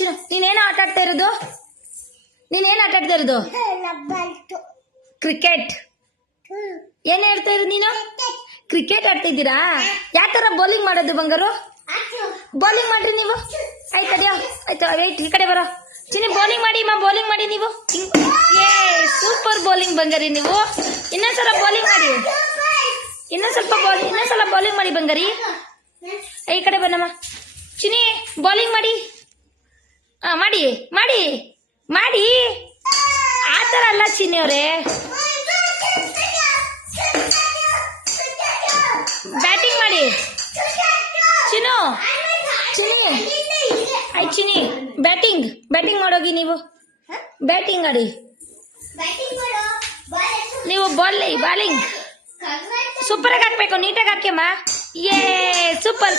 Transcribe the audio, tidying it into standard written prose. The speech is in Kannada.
ನೀನೇನು ಆಟ ಆಡ್ತಾ ಇರೋದು? ನೀನೇನು ಆಟ ಆಡ್ತಾ ಇರೋದು? ಕ್ರಿಕೆಟ್. ಏನ್ ಹೇಳ್ತಾ ಇರೋದು ನೀನು? ಕ್ರಿಕೆಟ್ ಆಡ್ತಾ ಇದ್ದೀರಾ? ಯಾವ ತರ ಬೌಲಿಂಗ್ ಮಾಡೋದು ಬಂಗಾರು? ಬೌಲಿಂಗ್ ಮಾಡ್ರಿ ನೀವು. ಆಯ್ತದ್ಯಾ? ಆಯ್ತು ವೇಟ್, ಈ ಕಡೆ ಬರೋ. ಚಿನ್ನಿ ಬೌಲಿಂಗ್ ಮಾಡಿ ಬೌಲಿಂಗ್ ಮಾಡಿ ನೀವು. ಏ ಸೂಪರ್ ಬೌಲಿಂಗ್ ಬಂಗಾರಿ ನೀವು. ಇನ್ನೊಂದ್ಸಲ ಬೌಲಿಂಗ್ ಮಾಡಿ. ಇನ್ನೊಂದ್ಸಲ ಬೌಲಿಂಗ್ ಮಾಡಿ ಬಂಗಾರಿ. ಈ ಕಡೆ ಬನ್ನಮ್ಮ. ಚಿನ್ನಿ ಬೌಲಿಂಗ್ ಮಾಡಿ. ಮಾಡಿ ಮಾಡಿ ಮಾಡಿ. ಆ ಥರ ಅಲ್ಲ ಚಿನ್ನಿ ಅವರೇ. ಬ್ಯಾಟಿಂಗ್ ಮಾಡಿ ಚಿನ್ನು. ಚಿನ್ನಿ ಆಯ್ತು ಚಿನ್ನಿ, ಬ್ಯಾಟಿಂಗ್ ಮಾಡೋಗಿ ನೀವು. ಬ್ಯಾಟಿಂಗ್ ಆಡಿ ನೀವು. ಬಾಲಿಂಗ್ ಸೂಪರಾಗಿ ಹಾಕ್ಬೇಕು, ನೀಟಾಗಿ ಹಾಕ್ಯಮ್ಮ. ಏ ಸೂಪರ್.